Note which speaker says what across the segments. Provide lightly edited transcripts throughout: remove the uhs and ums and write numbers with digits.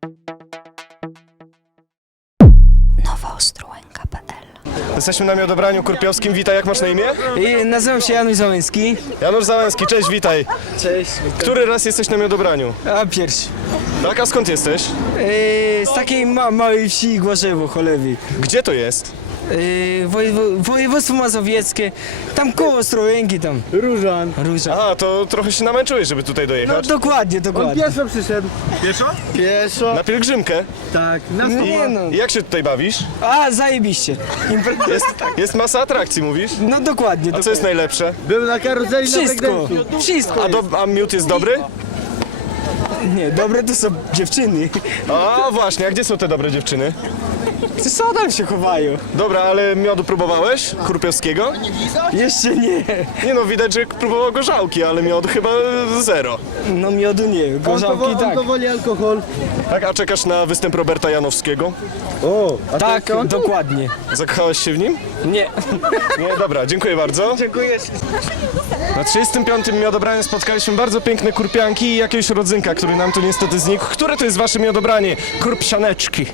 Speaker 1: nowaostrołęka.pl.
Speaker 2: Jesteśmy na miodobraniu kurpiowskim. Witaj, jak masz na imię?
Speaker 3: Nazywam się Janusz Załęski.
Speaker 2: Janusz Załęski, cześć, witaj.
Speaker 3: Cześć.
Speaker 2: Który raz jesteś na miodobraniu?
Speaker 3: A pierwszy.
Speaker 2: Tak, a skąd jesteś?
Speaker 3: Z takiej małej wsi Głoszewo, Cholewi.
Speaker 2: Gdzie to jest?
Speaker 3: Województwo mazowieckie, tam koło Ostrołęki, tam. Różan.
Speaker 2: Aha, to trochę się namęczyłeś, żeby tutaj
Speaker 3: No
Speaker 2: dojechać.
Speaker 3: dokładnie.
Speaker 4: Pieszo przyszedł.
Speaker 2: Pieszo?
Speaker 4: Pieszo.
Speaker 2: Na pielgrzymkę?
Speaker 4: Tak.
Speaker 3: Nie no.
Speaker 2: I jak się tutaj bawisz?
Speaker 3: A, zajebiście.
Speaker 2: Jest masa atrakcji, mówisz?
Speaker 3: No dokładnie.
Speaker 2: A co jest najlepsze?
Speaker 4: Był na karuzeli na
Speaker 3: Wszystko.
Speaker 4: breakdance'u.
Speaker 3: Wszystko.
Speaker 2: A miód jest dobry?
Speaker 3: Nie, dobre to są dziewczyny.
Speaker 2: A właśnie, a gdzie są te dobre dziewczyny?
Speaker 3: Co tam się chowają?
Speaker 2: Dobra, ale miodu próbowałeś? Kurpiowskiego?
Speaker 3: Jeszcze nie.
Speaker 2: Nie no, widać, że próbował gorzałki, ale miodu chyba zero.
Speaker 3: No miodu nie, gorzałki
Speaker 4: On
Speaker 3: tak.
Speaker 4: to woli alkohol.
Speaker 2: Tak, a czekasz na występ Roberta Janowskiego?
Speaker 4: O, a
Speaker 3: Tak, dokładnie.
Speaker 2: Zakochałeś się w nim?
Speaker 3: Nie.
Speaker 2: Nie, dobra, dziękuję bardzo.
Speaker 3: Dziękuję.
Speaker 2: Na 35. miodobraniu spotkaliśmy bardzo piękne kurpianki i jakiegoś rodzynka, który nam tu niestety znikł. Które to jest wasze miodobranie? Kurpsianeczki.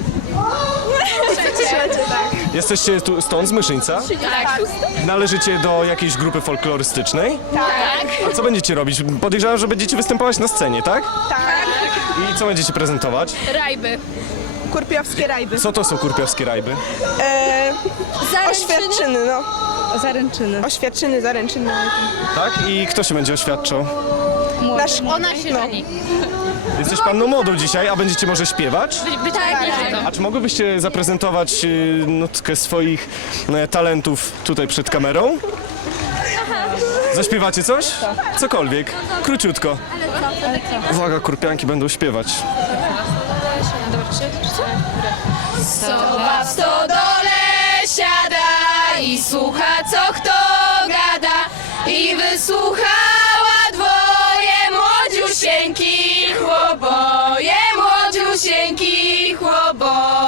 Speaker 2: Jesteście tu stąd, z Myszyńca?
Speaker 5: Tak.
Speaker 2: Należycie do jakiejś grupy folklorystycznej?
Speaker 5: Tak.
Speaker 2: A co będziecie robić? Podejrzewam, że będziecie występować na scenie, tak?
Speaker 5: Tak.
Speaker 2: I co będziecie prezentować?
Speaker 5: Rajby.
Speaker 6: Kurpiowskie rajby.
Speaker 2: Co to są kurpiowskie rajby?
Speaker 6: Oświadczyny, no.
Speaker 5: Zaręczyny.
Speaker 6: Oświadczyny, zaręczyny.
Speaker 2: Tak? I kto się będzie oświadczał?
Speaker 5: Ona się żeni.
Speaker 2: Jesteś panną młodą dzisiaj, a będziecie może śpiewać?
Speaker 5: Tak.
Speaker 2: A czy mogłybyście zaprezentować nutkę swoich talentów tutaj przed kamerą? Zaśpiewacie coś? Cokolwiek. Króciutko. Uwaga, kurpianki będą śpiewać.
Speaker 5: Sowa w stodole siada i słucha, co kto gada, i wysłuchała dwoje młodziusieńkich chłoboje, młodziusieńkich chłobo.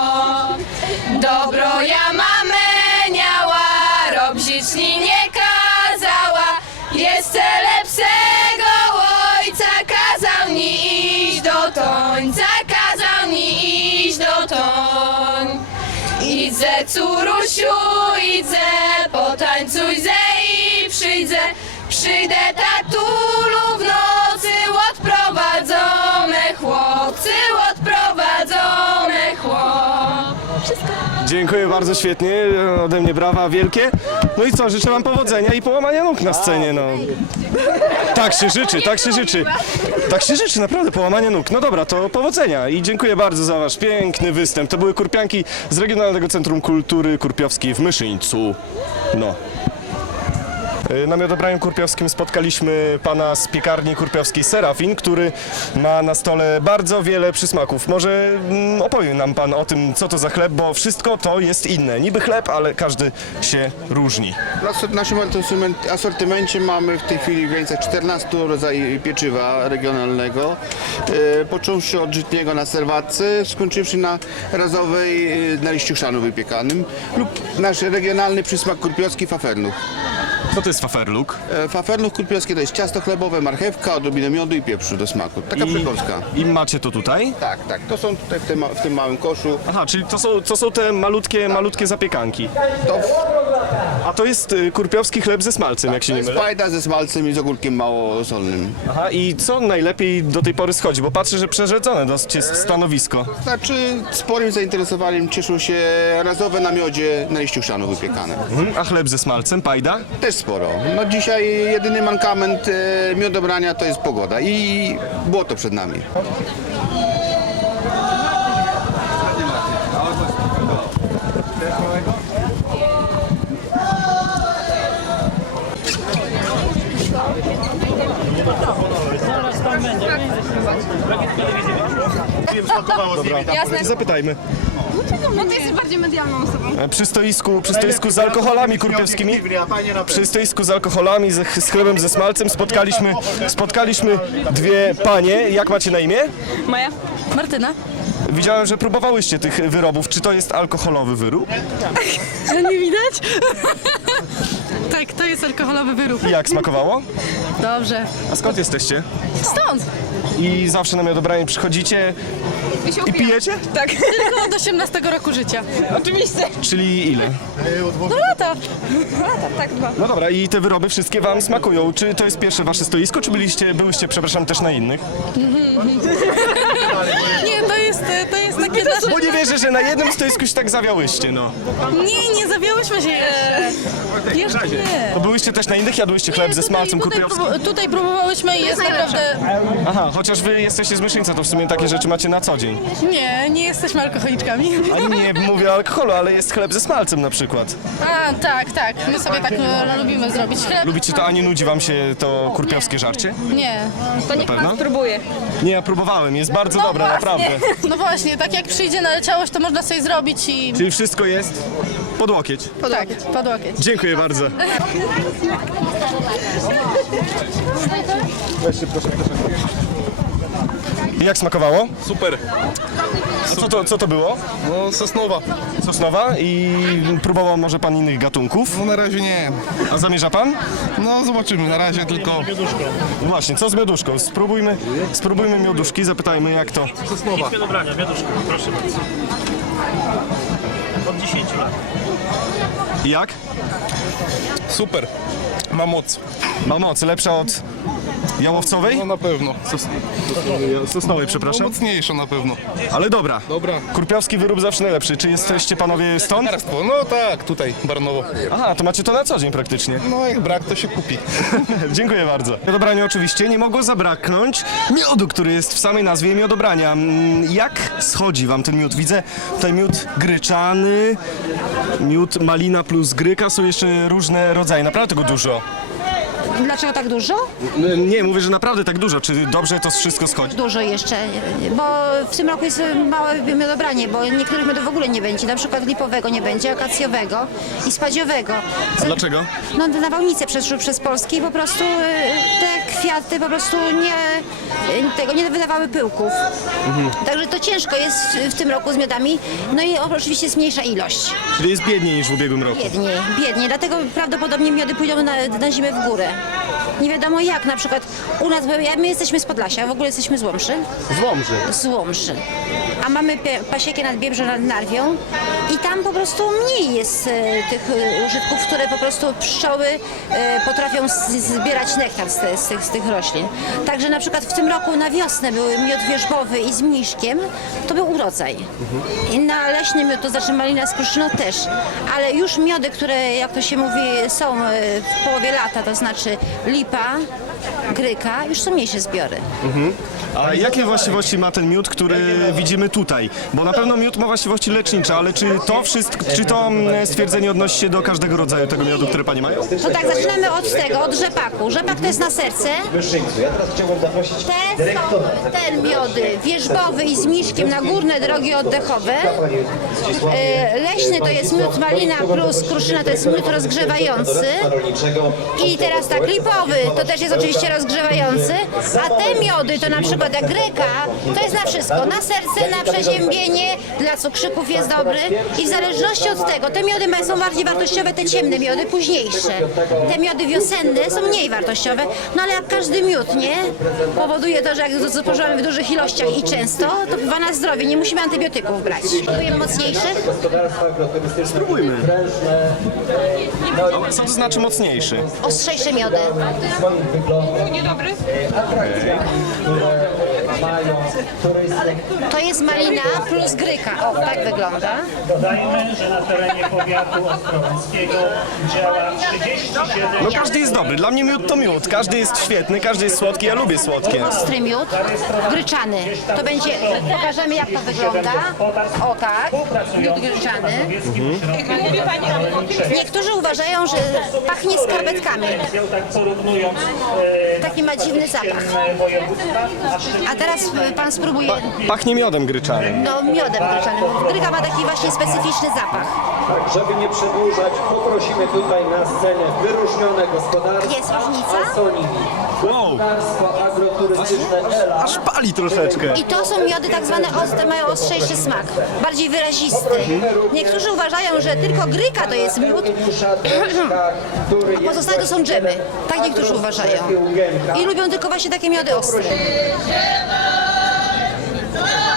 Speaker 5: Dobro ja mamę miała, rob życzni nie kazała, jeszcze lepszego ojca kazał mi iść do tońca, kazał mi iść do toń. Idzę, córusiu, idzę, potańcuj ze i przyjdę, przyjdę tatulu w nocy, odprowadzone chłopcy, odprowadzone chłop.
Speaker 2: Dziękuję bardzo, świetnie. Ode mnie brawa wielkie. No i co, życzę wam powodzenia i połamania nóg na scenie, no. Tak się życzy, tak się życzy. Tak się życzy, naprawdę, połamania nóg. No dobra, to powodzenia i dziękuję bardzo za wasz piękny występ. To były kurpianki z Regionalnego Centrum Kultury Kurpiowskiej w Myszyńcu. No. Na miodobraniu kurpiowskim spotkaliśmy pana z piekarni kurpiowskiej Serafin, który ma na stole bardzo wiele przysmaków. Może opowie nam pan o tym, co to za chleb, bo wszystko to jest inne. Niby chleb, ale każdy się różni.
Speaker 7: W naszym asortymencie mamy w tej chwili w granicach 14 rodzajów pieczywa regionalnego, począwszy od żytniego na serwatce, skończywszy na razowej na liściu chrzanu wypiekanym, lub nasz regionalny przysmak kurpiowski fafernuch.
Speaker 2: Co to jest faferluk?
Speaker 7: Fafernuch kurpiowski to jest ciasto chlebowe, marchewka, odrobinę miodu i pieprzu do smaku. Taka przekąska.
Speaker 2: I macie to tutaj?
Speaker 7: Tak, tak. To są tutaj w tym małym koszu.
Speaker 2: Aha, czyli to są te malutkie zapiekanki.
Speaker 7: To
Speaker 2: A to jest kurpiowski chleb ze smalcem, jak się nie
Speaker 7: jest
Speaker 2: mylę.
Speaker 7: fajda ze smalcem i z ogórkiem małosolnym.
Speaker 2: Aha, i co najlepiej do tej pory schodzi? Bo patrzę, że przerzedzone dosyć jest stanowisko.
Speaker 7: Znaczy, sporym zainteresowaniem cieszą się razowe na miodzie na liściu chrzanu wypiekane.
Speaker 2: A chleb ze smalcem, pajda?
Speaker 7: Też sporo. No dzisiaj jedyny mankament miodobrania to jest pogoda i błoto przed nami.
Speaker 2: Zapytajmy.
Speaker 6: No ty jesteś bardziej medialną osobą.
Speaker 2: Przy stoisku z alkoholami kurpiowskimi, przy stoisku z alkoholami, z chlebem ze smalcem spotkaliśmy dwie panie. Jak macie na imię?
Speaker 6: Maja?
Speaker 5: Martyna?
Speaker 2: Widziałem, że próbowałyście tych wyrobów. Czy to jest alkoholowy wyrób?
Speaker 8: Nie widać? Tak, to jest alkoholowy wyrób.
Speaker 2: I jak smakowało?
Speaker 8: Dobrze.
Speaker 2: A skąd jesteście?
Speaker 8: Stąd!
Speaker 2: I zawsze na miodobranie przychodzicie I pijecie?
Speaker 6: Tak.
Speaker 8: Tylko od 18 roku życia.
Speaker 6: Oczywiście.
Speaker 2: Czyli ile?
Speaker 8: No lata.
Speaker 6: Tak, dwa.
Speaker 2: No dobra, i te wyroby wszystkie wam smakują. Czy to jest pierwsze wasze stoisko, czy byłyście, przepraszam, też na innych?
Speaker 8: Nie, to jest takie nasze...
Speaker 2: Bo nie wierzę, że na jednym stoisku się tak zawiałyście, no.
Speaker 8: Nie zawiałyśmy się jeszcze. Jeszcze nie.
Speaker 2: To byłyście też na innych, jadłyście chleb ze smalcem kurpiowskim?
Speaker 8: Tutaj próbowałyśmy i jest naprawdę...
Speaker 2: Aha, chociaż wy jesteście z Myszyńca, to w sumie takie rzeczy macie na co dzień.
Speaker 8: Nie jesteśmy alkoholiczkami.
Speaker 2: Ani nie mówię o alkoholu, ale jest chleb ze smalcem na przykład.
Speaker 8: A, tak. My sobie tak lubimy zrobić chleb.
Speaker 2: Lubicie to, a nie nudzi wam się to kurpiowskie żarcie?
Speaker 8: Nie.
Speaker 6: To niech
Speaker 2: pewno?
Speaker 6: pan spróbuje.
Speaker 2: Nie, ja próbowałem, jest bardzo dobre,
Speaker 6: właśnie.
Speaker 2: naprawdę.
Speaker 8: No właśnie, tak jak przyjdzie naleciałość, to można sobie zrobić i...
Speaker 2: Czyli wszystko jest pod łokieć.
Speaker 8: Tak, pod łokieć.
Speaker 2: Dziękuję bardzo. I jak smakowało?
Speaker 9: Super.
Speaker 2: Co to było?
Speaker 9: No sosnowa.
Speaker 2: Sosnowa i próbował może pan innych gatunków?
Speaker 9: No na razie nie.
Speaker 2: A zamierza pan?
Speaker 9: No zobaczymy, na razie tylko
Speaker 2: Właśnie, co z mioduszką? Spróbujmy mioduszki, zapytajmy jak to.
Speaker 9: sosnowa.
Speaker 10: Do brania, wiaduszko, proszę bardzo. Od 10 lat.
Speaker 2: I jak?
Speaker 9: Super. Ma moc.
Speaker 2: Ma moc, lepsza od jałowcowej?
Speaker 9: No na pewno.
Speaker 2: Sosnowej, przepraszam.
Speaker 9: Mocniejsza na pewno.
Speaker 2: Ale dobra.
Speaker 9: Dobra.
Speaker 2: Kurpiowski wyrób zawsze najlepszy. Czy jesteście panowie stąd?
Speaker 9: Narstwo. No tak, tutaj, Barnowo.
Speaker 2: Aha, to macie to na co dzień praktycznie.
Speaker 9: No jak brak, to się kupi.
Speaker 2: Dziękuję bardzo. Miodobrania oczywiście nie mogło zabraknąć miodu, który jest w samej nazwie miodobrania. Jak schodzi wam ten miód? Widzę tutaj miód gryczany, miód malina plus gryka, są jeszcze różne rodzaje. Naprawdę tego dużo.
Speaker 1: Dlaczego tak dużo?
Speaker 2: Nie, mówię, że naprawdę tak dużo. Czy dobrze to wszystko schodzi?
Speaker 1: Dużo jeszcze, bo w tym roku jest małe miodobranie, bo niektórych miodów w ogóle nie będzie, na przykład lipowego nie będzie, akacjowego i spadziowego.
Speaker 2: Dlaczego?
Speaker 1: No nawałnice przeszły przez Polskę i po prostu te kwiaty po prostu nie wydawały pyłków. Także to ciężko jest w tym roku z miodami, no i oczywiście jest mniejsza ilość.
Speaker 2: Czyli jest biedniej niż w ubiegłym roku.
Speaker 1: Biednie, dlatego prawdopodobnie miody pójdą na zimę w górę. Nie wiadomo jak, na przykład u nas, my jesteśmy z Podlasia, w ogóle jesteśmy z Łomży. Z Łomży. A mamy pasiekę nad Biebrze, nad Narwią i tam po prostu mniej jest tych użytków, które po prostu pszczoły potrafią zbierać nektar z tych roślin. Także na przykład w tym roku na wiosnę były miód wierzbowy i z mniszkiem, to był urodzaj. I na leśny miód, to znaczy malina z kruszyną też, ale już miody, które jak to się mówi są w połowie lata, to znaczy lipa, gryka, już są mniejsze zbiory.
Speaker 2: A jakie właściwości ma ten miód, który widzimy tutaj? Bo na pewno miód ma właściwości lecznicze, ale czy to stwierdzenie odnosi się do każdego rodzaju tego miodu, które pani mają?
Speaker 1: To tak, zaczynamy od rzepaku. Rzepak to jest na serce. Te miody wierzbowy i z miszkiem na górne drogi oddechowe. Leśny to jest miód malina plus kruszyna, to jest miód rozgrzewający. I teraz tak, lipowy to też jest oczywiście rozgrzewający, a te miody to na przykład jak greka, to jest na wszystko, na serce, na przeziębienie, dla cukrzyków jest dobry i w zależności od tego, te miody są bardziej wartościowe, te ciemne miody, późniejsze. Te miody wiosenne są mniej wartościowe, no ale jak każdy miód, nie? Powoduje to, że jak spożywamy w dużych ilościach i często, to wpływa na zdrowie, nie musimy antybiotyków brać. Próbujemy mocniejszych?
Speaker 2: Spróbujmy. Co to znaczy mocniejszy?
Speaker 1: Ostrzejsze miody. To jest malina plus gryka. O, tak wygląda.
Speaker 10: Dodajmy, że na terenie powiatu ostrołęckiego działa 37...
Speaker 2: No każdy jest dobry. Dla mnie miód to miód. Każdy jest świetny, każdy jest słodki. Ja lubię słodkie.
Speaker 1: Ostry miód, gryczany. To będzie, pokażemy jak to wygląda. O tak, miód gryczany. Niektórzy uważają, że pachnie skarpetkami.
Speaker 10: Tak porównując
Speaker 1: Taki ma dziwny zapach. A teraz pan spróbuje,
Speaker 2: Pachnie miodem gryczanym.
Speaker 1: no miodem gryczanym. Gryka ma taki właśnie specyficzny zapach.
Speaker 11: Tak, żeby nie przedłużać, poprosimy tutaj na scenę wyróżnione gospodarstwo
Speaker 1: Jest różnica?
Speaker 11: Asonii. Gospodarstwo agroturystyczne Ela.
Speaker 2: Aż pali troszeczkę.
Speaker 1: I to są miody tak zwane ostre, mają ostrzejszy smak, bardziej wyrazisty. Niektórzy uważają, że tylko gryka to jest miód, a pozostałe to są dżemy. Tak niektórzy uważają. I lubią tylko właśnie takie miody ostre.